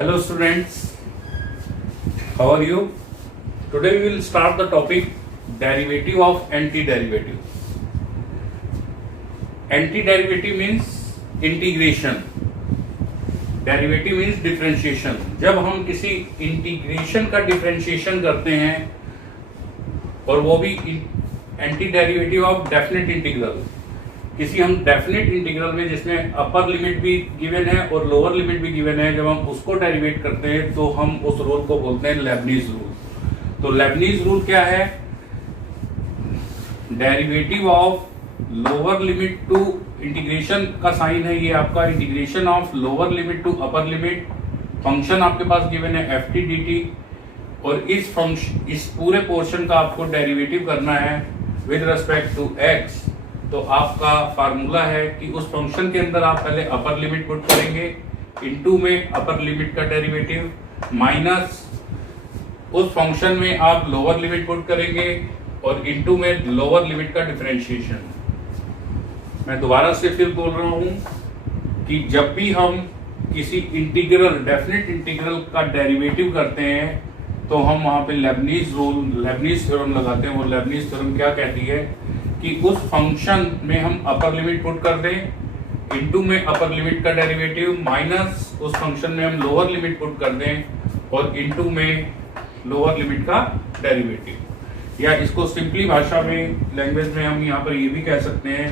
Hello students, how are you? Today we will start the topic derivative of antiderivative. Antiderivative means integration. Derivative means differentiation. जब हम किसी integration का differentiation करते हैं और वो भी anti derivative of definite integral, किसी हम डेफिनेट इंटीग्रल में जिसमें अपर लिमिट भी गिवन है और लोअर लिमिट भी गिवन है, जब हम उसको डेरिवेट करते हैं तो हम उस रूल को बोलते हैं लेबनीज रूल। तो लेबनीज रूल क्या है? Derivative of lower limit to integration का साइन है ये आपका, integration of lower limit to upper limit. Function आपके पास गिवन है एफ टी डी टी, और इस पूरे पोर्शन का आपको डेरिवेटिव करना है विद रिस्पेक्ट टू एक्स। तो आपका फार्मूला है कि उस फंक्शन के अंदर आप पहले अपर लिमिट पुट करेंगे, इनटू में अपर लिमिट का डेरिवेटिव, माइनस उस फंक्शन में आप लोअर लिमिट पुट करेंगे और इनटू में लोअर लिमिट का डिफरेंशिएशन। मैं दोबारा से फिर बोल रहा हूं कि जब भी हम किसी इंटीग्रल, डेफिनेट इंटीग्रल का डेरिवेटिव करते हैं तो हम वहां पे लेबनीज रूल, लेबनीज थ्योरम लगाते हैं। वो लेबनीज थ्योरम क्या कहती है कि उस फंक्शन में हम अपर लिमिट पुट कर दें, इनटू में अपर लिमिट का डेरिवेटिव, माइनस उस फंक्शन में हम लोअर लिमिट पुट कर दें और इनटू में लोअर लिमिट का डेरिवेटिव। या इसको सिंपली भाषा में, लैंग्वेज में हम यहाँ पर ये भी कह सकते हैं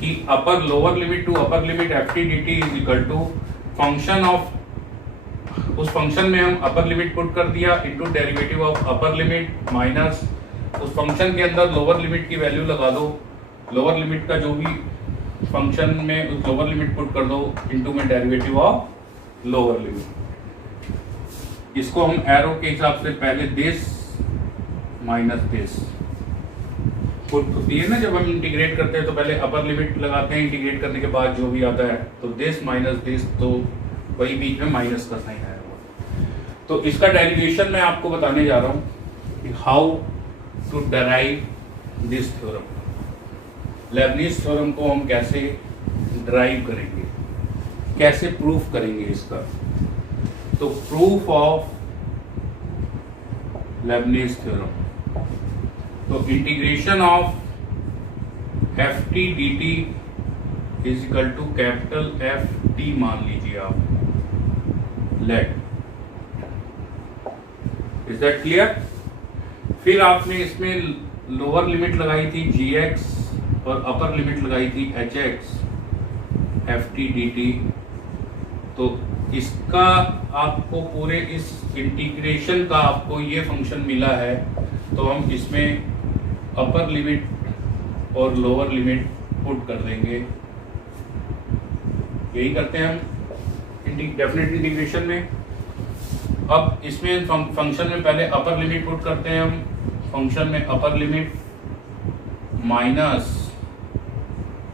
कि upper lower limit to upper limit f t d t is equal to function of, उस फंक्शन में हम अपर लिमिट पुट कर दिया into derivative of upper limit, minus उस फंक्शन के अंदर लोअर लिमिट की वैल्यू लगा दो, लोअर लिमिट का जो भी फंक्शन में उस लोअर लिमिट पुट कर दो इनटू में डेरिवेटिव ऑफ लोअर लिमिट। इसको हम एरो के हिसाब से पहले दिस माइनस दिस पुट होती है ना, जब हम इंटीग्रेट करते हैं तो पहले अपर लिमिट लगाते हैं, इंटीग्रेट करने के बाद जो भी आता है तो दिस माइनस दिस, तो वही बीच में माइनस का साइन आया हुआ। तो इसका डेरिवेशन मैं आपको बताने जा रहा हूं कि how to derive this theorem. Leibniz theorem को हम कैसे डेराइव करेंगे, कैसे प्रूफ करेंगे इसका। तो प्रूफ ऑफ लेबनीज थ्योरम, तो integration of f t d t is equal to capital f t मान लीजिए आप, लेट, इज दैट क्लियर? फिर आपने इसमें लोअर लिमिट लगाई थी gx और अपर लिमिट लगाई थी hx F t d T. तो इसका आपको पूरे इस इंटीग्रेशन का आपको ये फंक्शन मिला है, तो हम इसमें अपर लिमिट और लोअर लिमिट पुट कर देंगे। यही करते हैं हम डेफिनेट इंटीग्रेशन में। अब इसमें फंक्शन में पहले अपर लिमिट पुट करते हैं हम, फंक्शन में upper limit minus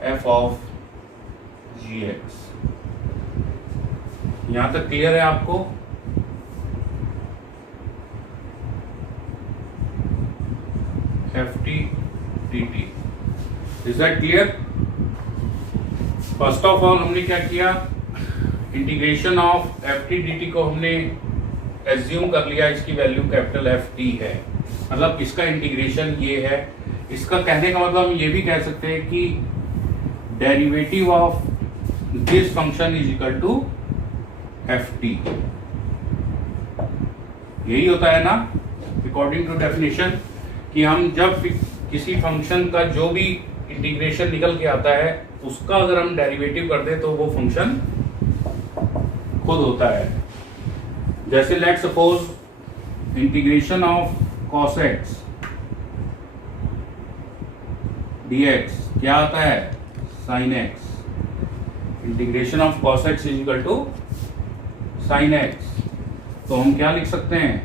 f of g x. यहां तक क्लियर है आपको? F t d t, is that clear? First of all हमने क्या किया, integration of f t d t को हमने एज्यूम कर लिया, इसकी वैल्यू कैपिटल एफ टी है, मतलब इसका इंटीग्रेशन ये है। इसका कहने का मतलब हम ये भी कह सकते हैं कि derivative of this function is equal to f t. यही होता है ना अकॉर्डिंग टू डेफिनेशन, कि हम जब किसी फंक्शन का जो भी इंटीग्रेशन निकल के आता है उसका अगर हम डेरिवेटिव कर दें तो वो फंक्शन खुद होता है। जैसे let suppose integration of cos x dx क्या आता है, sin x। Integration of cos x is equal to sin x, तो हम क्या लिख सकते हैं,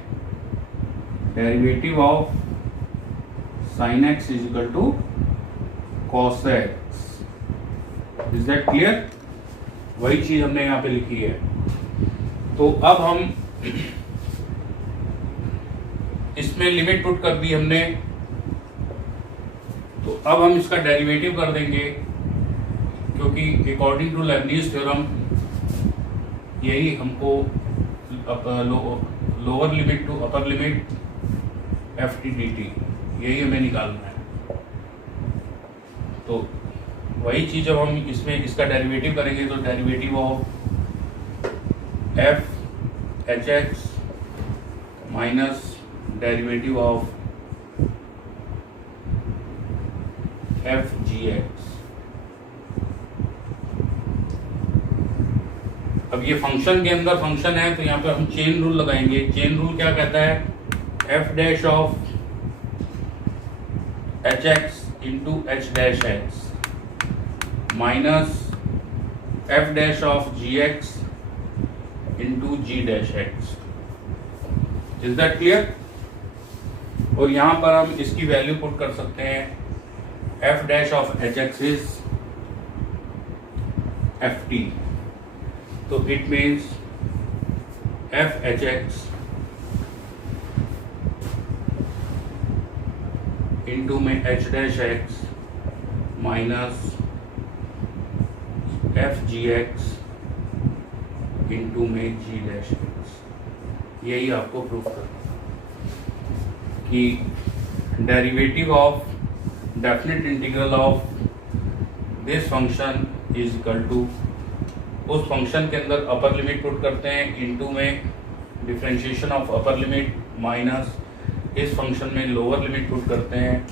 derivative of sin x is equal to cos x। Is that clear? वही चीज हमने यहां पे लिखी है। तो अब हम इसमें लिमिट पुट कर दी हमने, तो अब हम इसका डेरिवेटिव कर देंगे, क्योंकि अकॉर्डिंग टू लेबनीज थ्योरम यही हमको lower limit to upper limit f t d t, यही हमें निकालना है। तो वही चीज़ जब हम इसमें इसका डेरिवेटिव करेंगे तो derivative of F H x minus derivative of F G x. अब ये फंक्शन के अंदर फंक्शन है तो यहाँ पे हम चेन रूल लगाएंगे। चेन रूल क्या कहता है, f dash of H x into H dash x minus f dash of g x into ji dash x. Is that clear? और यहाँ पर हम इसकी वैल्यू पुट कर सकते हैं, F dash of H X is F T, तो it means F H x into में H dash x minus F G x into में जी डैश एक्स। यही आपको प्रूफ करना कि derivative of definite integral of this function is equal to, उस function के अंदर अपर लिमिट पुट करते हैं, इनटू में differentiation of upper limit minus इस फंक्शन में लोअर लिमिट पुट करते हैं,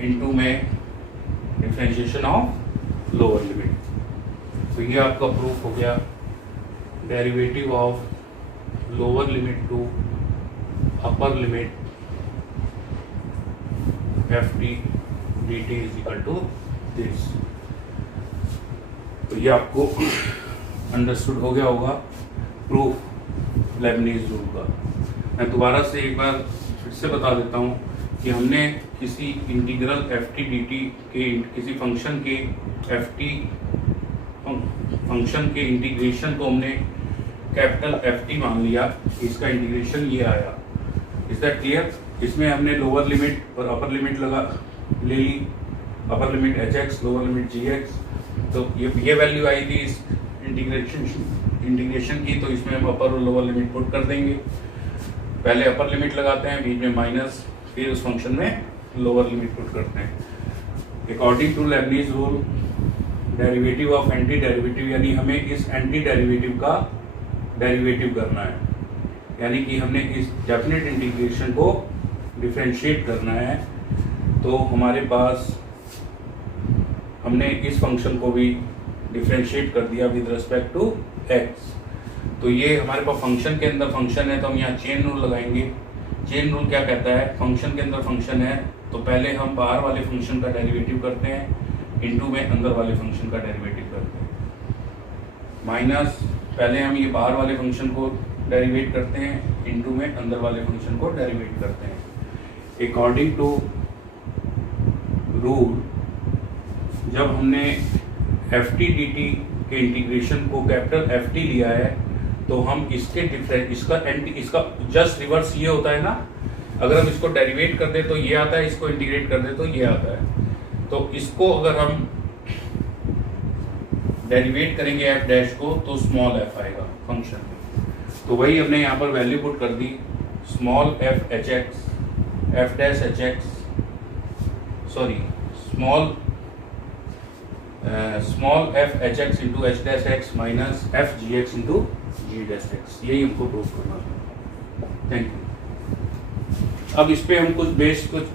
इनटू में डिफरेंशिएशन ऑफ लोअर लिमिट। तो ये आपका प्रूफ हो गया, derivative of lower limit to upper limit f t d t is equal to this. तो ये आपको अंडरस्टूड हो गया होगा प्रूफ लेबनीज रूल का। मैं दोबारा से एक बार फिर से बता देता हूँ कि हमने किसी integral F t d T के किसी फंक्शन के एफ टी फंक्शन के इंटीग्रेशन को हमने कैपिटल एफ टी मान लिया, इसका इंटीग्रेशन ये आया। Is that clear? इसमें हमने लोअर लिमिट और अपर लिमिट ले ली, upper limit H X, lower limit G X. तो ये वैल्यू आई थी इस इंटीग्रेशन की, तो इसमें हम अपर और लोअर लिमिट पुट कर देंगे। पहले अपर लिमिट लगाते हैं, बीच में माइनस, फिर उस फंक्शन में लोअर लिमिट पुट करते हैं। According to Leibniz rule, derivative of anti derivative, यानी हमें इस एंटी डेरिवेटिव का डेरिवेटिव करना है, यानी कि हमने इस डेफिनेट इंटीग्रेशन को डिफरेंशिएट करना है। तो हमारे पास हमने इस फंक्शन को भी डिफरेंशिएट कर दिया विद रिस्पेक्ट टू एक्स। तो ये हमारे पास फंक्शन के अंदर फंक्शन है, तो हम यहाँ चेन रूल लगाएंगे। चेन रूल क्या कहता है, फंक्शन के अंदर फंक्शन है तो पहले हम बाहर वाले फंक्शन का डेरिवेटिव करते हैं, इनटू में अंदर वाले फंक्शन का डेरिवेटिव करते हैं, माइनस पहले हम ये बाहर वाले फंक्शन को डेरिवेट करते हैं, इनटू में अंदर वाले फंक्शन को डेरिवेट करते हैं। अकॉर्डिंग टू रूल, जब हमने एफ टी डी टी के इंटीग्रेशन को कैपिटल एफ टी लिया है तो हम इसके डिफरेंट इसका जस्ट रिवर्स ये होता है ना, अगर हम इसको डेरिवेट कर दे तो ये आता है, इसको इंटीग्रेट कर दे तो ये आता है। तो इसको अगर हम डेरिवेट करेंगे एफ डैश को तो स्मॉल एफ आएगा फंक्शन में। तो वही हमने यहाँ पर वैल्यू पुट कर दी, small F H X, F dash H X, sorry small F H x into H dash x minus F G x into जी डैश एक्स। यही हमको प्रूव करना है। Thank you. अब इस पे हम कुछ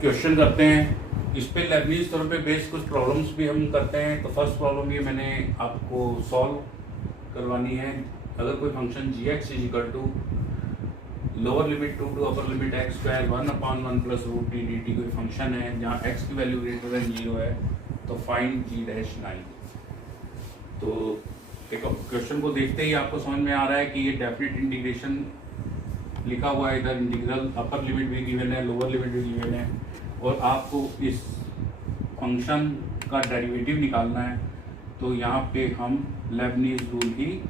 क्वेश्चन करते हैं। इस पे लेबनीज तौर पे बेस्ड कुछ प्रॉब्लम्स भी हम करते हैं। तो फर्स्ट प्रॉब्लम ये मैंने आपको सॉल्व करवानी है। अगर कोई function g x is equal to lower limit to upper limit x square 1/1 plus root t d t कोई फंक्शन है जहाँ एक्स की वैल्यू ग्रेटर देन 0 है, तो फाइंड जी डैश 9। तो एक क्वेश्चन को देखते ही आपको समझ में आ रहा है कि ये डेफिनेट इंटीग्रेशन लिखा हुआ है, इधर इंटीग्रल अपर लिमिट भी गिवन है, लोअर लिमिट भी गिवन है, और आपको इस फंक्शन का डेरिवेटिव निकालना है। तो यहाँ पे हम लेबनीज रूल ही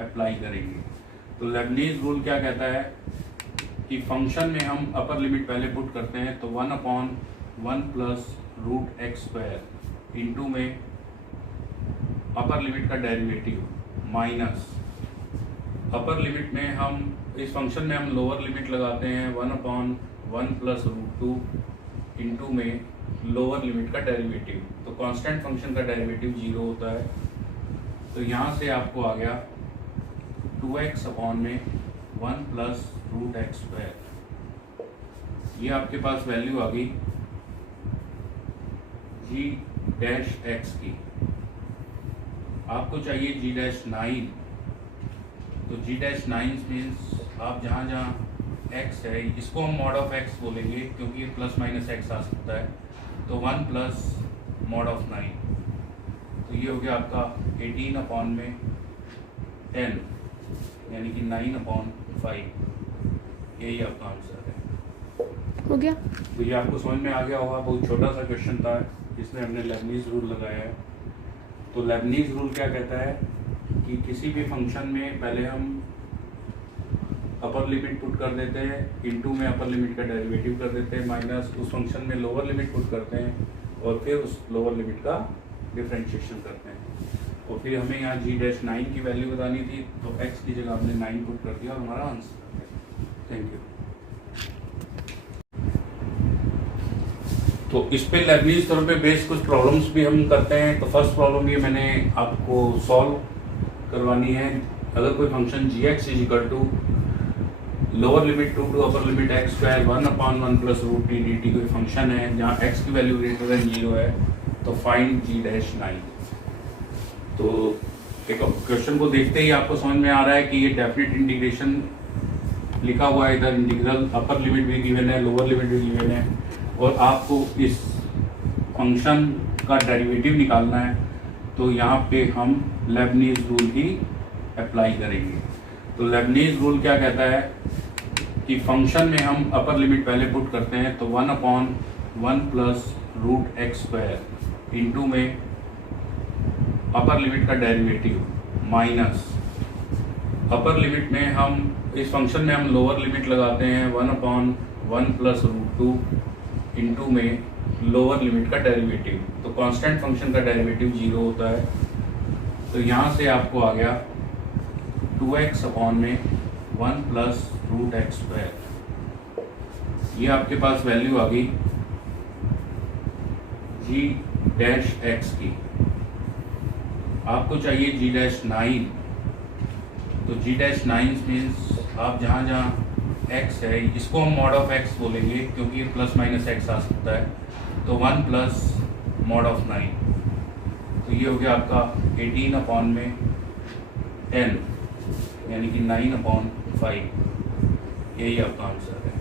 अप्लाई करेंगे। तो लेबनीज रूल क्या कहता है कि फंक्शन में हम अपर लिमिट पहले पुट करते हैं, तो 1/1 plus root x square into में अपर लिमिट का डेरिवेटिव माइनस अपर लिमिट में हम इस फंक्शन में हम लोअर लिमिट लगाते हैं 1/1 प्लस रूट 2 इंटू में लोअर लिमिट का डेरिवेटिव। तो कांस्टेंट फंक्शन का डेरिवेटिव 0 होता है। तो यहाँ से आपको आ गया 2x अपॉन में 1 प्लस रूट एक्स स्क्वायर। ये आपके पास वैल्यू आ गई g डैश x की। आपको चाहिए g डैश 9। तो g डैश 9 मीन्स आप जहाँ जहाँ x है इसको हम मॉड ऑफ x बोलेंगे, क्योंकि ये प्लस माइनस x आ सकता है। तो 1 प्लस मॉड ऑफ 9, तो ये हो गया आपका 18 अपॉन में 10, यानी कि 9/5। यही आपका आंसर है। हो गया। तो ये आपको समझ में आ गया होगा। बहुत छोटा सा क्वेश्चन था, इसमें हमने लेबनीज रूल लगाया है। तो लेबनीज रूल क्या कहता है कि किसी भी फंक्शन में पहले हम अपर लिमिट पुट कर देते हैं, इनटू में अपर लिमिट का डेरिवेटिव कर देते हैं, माइनस उस फंक्शन में लोअर लिमिट पुट करते हैं और फिर उस लोअर लिमिट का डिफरेंशिएशन करते हैं। और फिर हमें यहाँ g डैश 9 की वैल्यू बतानी थी, तो x की जगह हमने 9 पुट कर दिया और हमारा आंसर। Thank you. तो इस पे लेबनीज तौर पे बेस्ड कुछ प्रॉब्लम्स भी हम करते हैं। तो फर्स्ट प्रॉब्लम ये मैंने आपको सॉल्व करवानी है। अगर कोई function gx is equal to lower limit 2 to upper limit x square 1/1 plus root t dt कोई फंक्शन है जहाँ x की वैल्यू ग्रेटर देन 0 है, तो फाइंड g डैश 9। तो एक क्वेश्चन को देखते ही आपको समझ में आ रहा है कि ये डेफिनेट इंटीग्रेशन लिखा हुआ है। इधर इंटीग्रल अपर लिमिट भी गिवन है, लोअर लिमिट भी गिवन है, और आपको इस फंक्शन का डेरिवेटिव निकालना है। तो यहाँ पे हम लेबनीज रूल ही अप्लाई करेंगे। तो लेबनीज रूल क्या कहता है कि फंक्शन में हम अपर लिमिट पहले पुट करते हैं, तो 1/1 plus root x square into में अपर लिमिट का डेरिवेटिव माइनस अपर लिमिट में हम इस फंक्शन में हम लोअर लिमिट लगाते हैं 1/1 प्लस रूट 2 इंटू में लोअर लिमिट का डेरिवेटिव। तो कांस्टेंट फंक्शन का डेरिवेटिव 0 होता है। तो यहाँ से आपको आ गया 2x अपॉन में 1 प्लस रूट एक्स स्क्वायर। ये आपके पास वैल्यू आ गई g डैश x की। आपको चाहिए g डैश 9। तो g डैश 9 मीन्स आप जहाँ जहाँ x है इसको हम मॉड ऑफ x बोलेंगे, क्योंकि ये प्लस माइनस x आ सकता है। तो 1 प्लस मॉड ऑफ 9, तो ये हो गया आपका 18 अपॉन में 10, यानी कि 9/5। यही आपका आंसर है।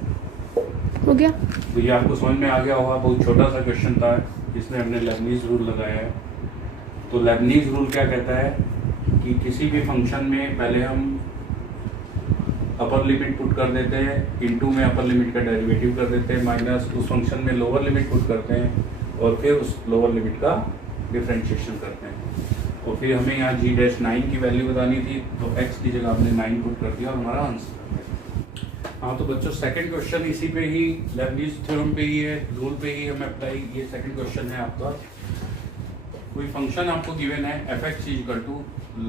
हो गया। तो ये आपको समझ में आ गया होगा। बहुत छोटा सा क्वेश्चन था, इसमें हमने लेबनीज रूल लगाया है। तो लेबनीज रूल क्या कहता है कि किसी भी फंक्शन में पहले हम अपर लिमिट पुट कर देते हैं, इनटू में अपर लिमिट का डेरिवेटिव कर देते हैं, माइनस उस फंक्शन में लोअर लिमिट पुट करते हैं और फिर उस लोअर लिमिट का डिफरेंशिएशन करते हैं। और फिर हमें यहाँ g डैश 9 की वैल्यू बतानी थी, तो x की जगह हमने 9 पुट कर दिया और हमारा आंसर। हाँ, तो बच्चों सेकंड क्वेश्चन इसी पे ही लेबनीज थ्योरम पे ही है, रूल पे ही हमें अप्लाई। ये सेकंड क्वेश्चन है आपका। कोई फंक्शन आपको गिवन है f(x) is equal to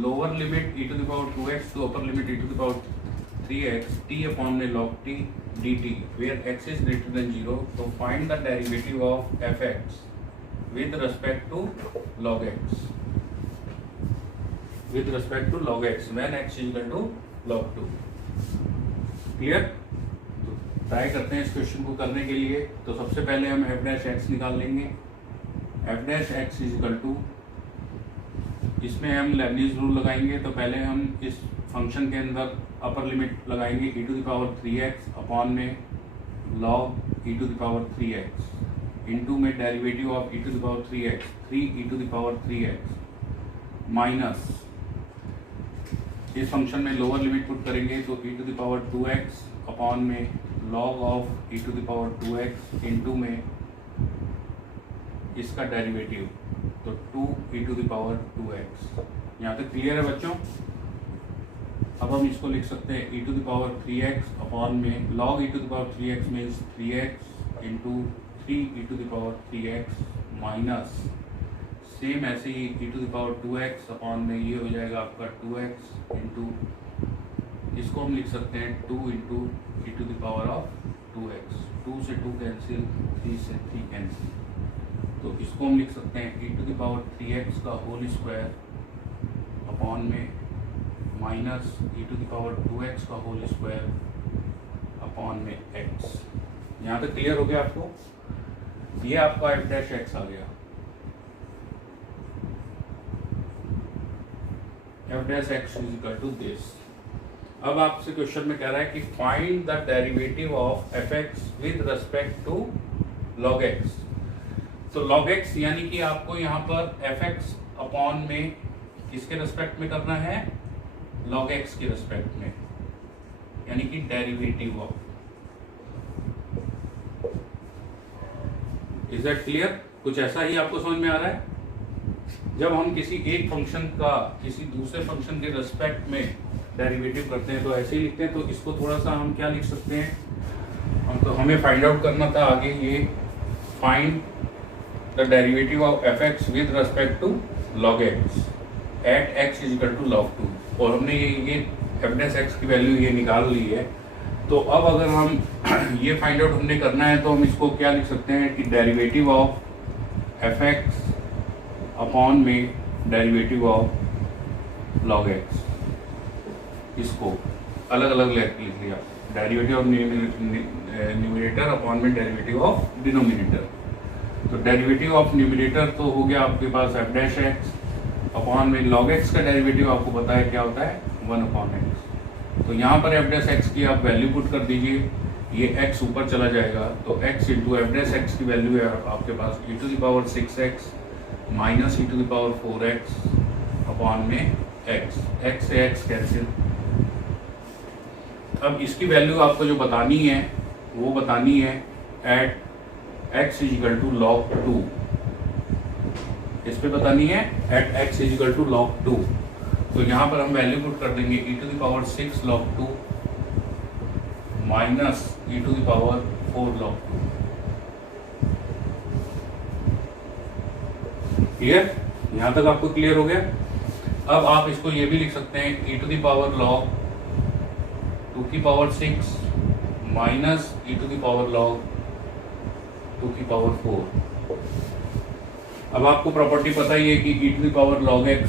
lower limit e⁻²x to upper limit e⁻3x t upon में log t dt where x is greater than 0। तो find the derivative of f(x) with respect to log x with respect to log x when x is equal to log 2। Clear? तो try करते हैं इस question को करने के लिए। तो सबसे पहले हम f डैश x निकाल लेंगे। f dash x is equal to, इसमें हम लेबनीज रूल लगाएंगे। तो पहले हम इस फंक्शन के अंदर अपर लिमिट लगाएंगे e⁻3x अपॉन में log e⁻3x इंटू में derivative of e⁻3x 3e⁻3x minus इस फंक्शन में लोअर लिमिट पुट करेंगे, तो e⁻2x अपॉन में log ऑफ e⁻2x इंटू में इसका डेरिवेटिव, तो 2e⁻2x। यहाँ तक क्लियर है बच्चों? अब हम इसको लिख सकते हैं e⁻3x अपॉन में log e⁻3x means 3x into 3e⁻3x minus same ऐसे ही e⁻2x अपॉन में ये हो जाएगा आपका 2x इंटू इसको हम लिख सकते हैं 2 into e to the power of 2x, 2 से 2 कैंसिल, 3 से 3 कैंसिल, तो इसको हम लिख सकते हैं ई टू द पावर 3x का होल स्क्वायर अपॉन में minus e to the power 2x का होल स्क्वायर अपॉन में x। यहाँ तक क्लियर हो गया आपको? ये आपका f डैश x आ गया, f dash x is equal to this. अब आपसे क्वेश्चन में कह रहा है कि find the derivative of fx with respect to log x। तो log x यानी कि आपको यहाँ पर fx अपॉन में किसके रेस्पेक्ट में करना है? log x के रेस्पेक्ट में, यानी कि derivative of. Is that clear? कुछ ऐसा ही आपको समझ में आ रहा है? जब हम किसी एक फंक्शन का किसी दूसरे फंक्शन के रेस्पेक्ट में डेरिवेटिव करते हैं तो ऐसे ही लिखते हैं। तो इसको थोड़ा सा हम क्या लिख सकते हैं, हम तो हमें फाइंड आउट करना था आगे, ये find the derivative of fx with respect to log x at x is equal to log 2, और हमने ये f डैश x की वैल्यू ये निकाल ली है। तो अब अगर हम ये फाइंड आउट हमने करना है तो हम इसको क्या लिख सकते हैं कि डेरिवेटिव ऑफ fx अपॉन में डेरिवेटिव ऑफ log x, इसको अलग अलग लिख लिया, डेरिवेटिव ऑफ न्यूमरेटर अपॉन में डेरिवेटिव ऑफ डिनोमिनेटर। तो डेरिवेटिव ऑफ न्यूमरेटर तो हो गया आपके पास f डैश x अपॉन में log x का डेरिवेटिव आपको पता है क्या होता है, 1 अपॉन x। तो यहाँ पर f डैश x की आप वैल्यू पुट कर दीजिए, ये x ऊपर चला जाएगा, तो x into f dash x की वैल्यू है आपके पास e to the power 6x minus e to the power 4x upon में x, x से x कैंसिल। अब इसकी वैल्यू आपको जो बतानी है वो बतानी है at x is equal to log 2, इस पे बतानी है at x is equal to log 2। तो यहाँ पर हम वैल्यू पुट कर देंगे e to the power 6 log 2 minus e to the power 4 log 2। Clear? यहाँ तक आपको क्लियर हो गया? अब आप इसको ये भी लिख सकते हैं e to the power log 2 की power 6 minus e to the power log 2 की पावर 4। अब आपको प्रॉपर्टी पता ही है कि e to the power log x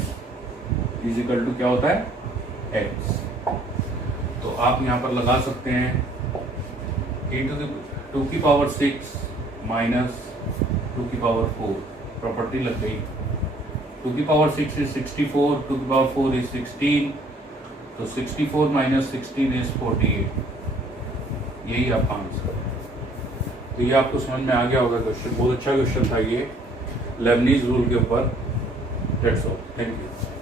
is equal to क्या होता है, x। तो आप यहाँ पर लगा सकते हैं e टू द 2 की पावर 6 माइनस 2 की पावर 4, प्रॉपर्टी लग गई। 2 की पावर 6 इज 64, 2 की पावर 4 इज 16, तो 64 माइनस 16 इज 48। यही आपका आंसर। तो ये आपको समझ में आ गया होगा क्वेश्चन, बहुत अच्छा क्वेश्चन था ये लेबनीज रूल के ऊपर। That's all, thank you.